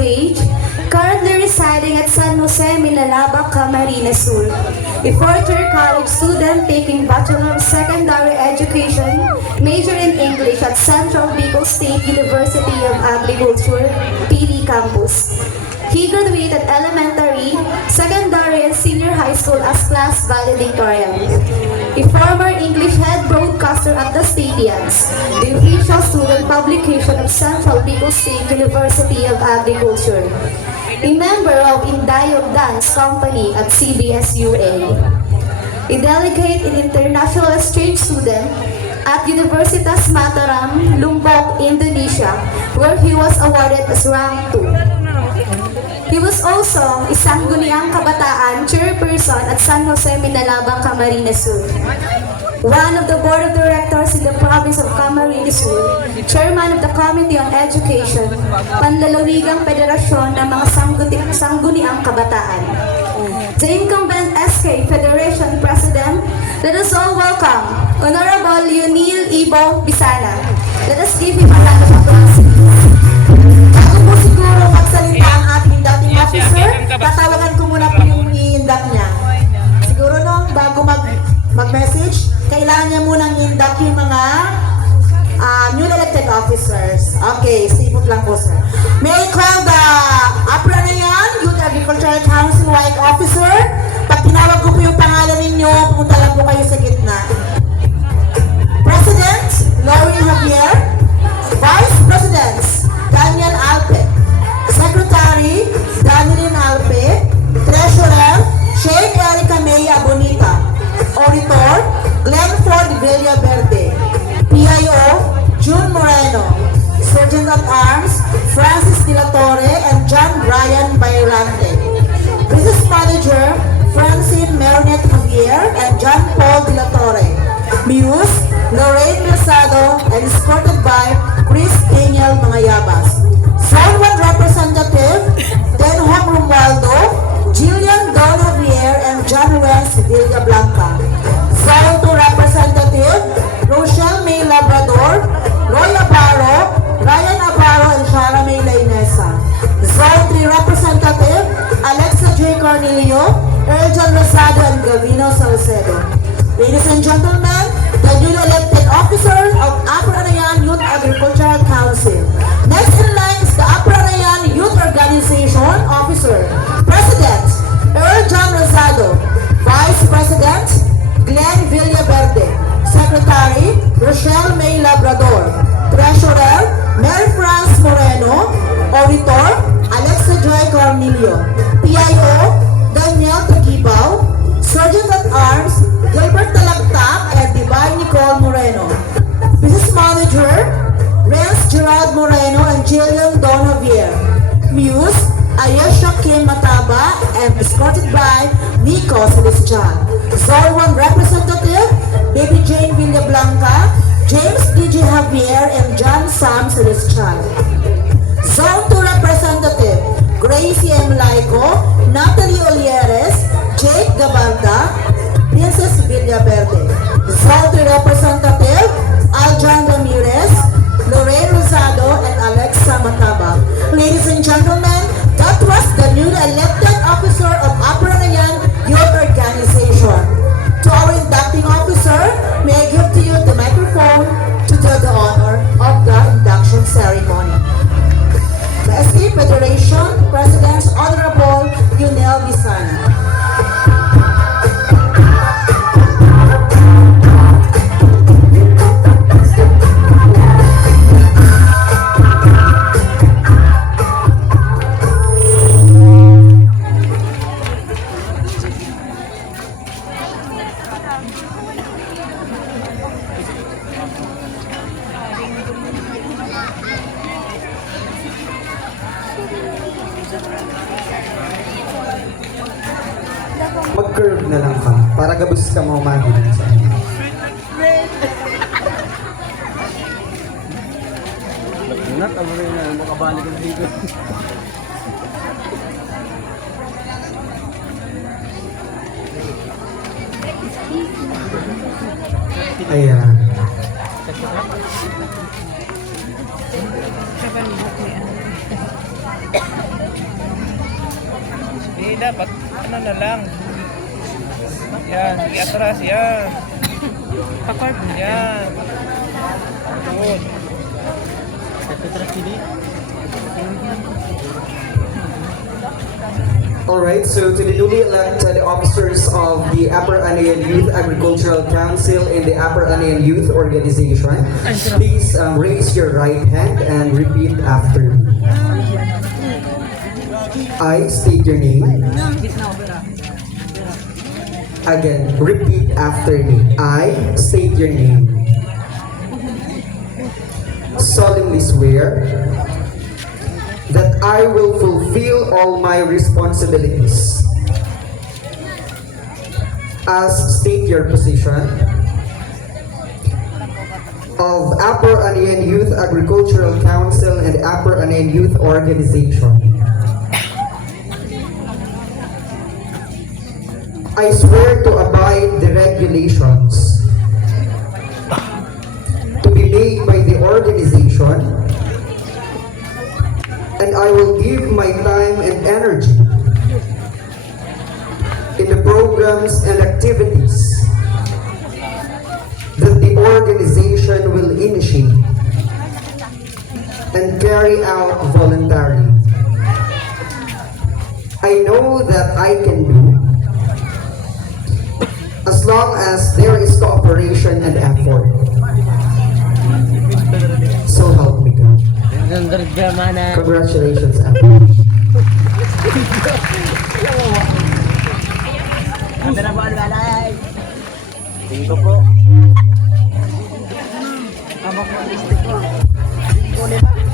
age, currently residing at San Jose, Minalaba, Camarines Sur. A fourth-year college student taking Bachelor of Secondary Education, major in English at Central Bicol State University of Agriculture, PD Campus. He graduated elementary, secondary, and senior high school as class valedictorian. A former English head broadcaster at the Stadians, the official student publication of Central Bicol State University of Agriculture. A member of Indayog Dance Company at CBS-UA. A delegate and international exchange student at Universitas Mataram, Lombok, Indonesia, where he was awarded as rank 2. He was also isang Sangguniang Kabataan chairperson at San Jose, Minalaba, Camarines Sur. One of the board of directors in the province of Camarines Sur, chairman of the Committee on Education, Panlalawigang Federasyon ng mga Sangguniang Kabataan. The incumbent SK Federation President, let us all welcome Honorable Yunil Ibo Bisana. Let us give him a round of applause. Bago po siguro magsalita ang ating dating officer, tatawagan ko muna po yung i-induct niya. Siguro bago mag-message, kailangan niya munang i-induct yung mga newly elected officers. Okay, stay put lang po, sir. May I call the Apranayan Youth Agricultural Council White Officer. Pag tinawag ko po yung pangalan ninyo, pumunta lang po kayo sa gitna. President Lauren Javier, Vice Presidents Daniel Alpe, Secretary Danilin Alpe, Treasurer Shane Erica Mea Bonita, Auditor Glenn Ford Villaverde, PIO June Moreno, Sergeant at Arms Francis De La Torre and John Brian Bayrante, Business Manager Francine Mernet Javier and John Paul De La Torre, Muse Lorraine Milsado and escorted by Chris Daniel Mangayabas. Zone 1 Representative Denhom Romualdo, Jillian Don Javier and John Renz Villablanca. Zone 2 Representative Rochelle May Labrador, Roy Abaro, Ryan Abaro and Shara May Lainesa. Zone 3 Representative Alexa J. Cornelio, Erjan Rosado and Gavino Salcedo. Ladies and gentlemen, the newly elected officers of Apranayan Youth Agricultural Council. Next in line is the Apranayan Youth Organization Officer. President, Erjan Rosado. Vice President, Glenn Villaverde. Secretary, Rochelle May Labrador. Treasurer, Mary France Moreno. Auditor, Alexa Joy Cornelio. PIO, Daniel Tagibaw. Sergeant at Arms, Gilbert Talagtak and Divine Nicole Moreno. Business Manager, Renz Gerald Moreno and Jillian Don Javier. Muse, Ayesha Kim Mataba and escorted by Nico Celestial. Zone 1 Representative, Baby Jane Villablanca, James DJ Javier and John Sam Celestial. Zone 2 Representative, Gracie M. Laico, Natalie Olieres, Jake Gabarda, Princess Villaverde. Zone 3 Representative, Aljan Ramirez, Lorraine Rosado, and Alexa Mataba. Ladies and gentlemen, that was the newly elected officer of Apranayan Youth Organization. To our inducting officer, may I give to you the microphone to do the honor of the induction ceremony. The SK Federation President Honorable Yunel Bisana. Mag-curve na lang ka para gabos ka maumagi din sa akin. Nat, ang rin na makabalik na dito. Ayan. Kapan dapat ano na lang. Yan, sige atras, yan. Pakard. Yan. Good. Alright, so to the newly elected officers of the Upper Anayan Youth Agricultural Council and the Upper Anayan Youth Organization, please raise your right hand and repeat after me. I state your name. Again, repeat after me. I state your name. Solemnly swear that I will fulfill all my responsibilities as state your position of Upper Anayan Youth Agricultural Council and Upper Anayan Youth Organization. I swear to abide the regulations to be made by the organization, and I will give my time and energy in the programs and activities that the organization will initiate and carry out voluntarily. I know that I can do as long as there is cooperation and effort. So help me God. Congratulations, Apple. Tingko po. Abak mo listik ko. Kunin ba?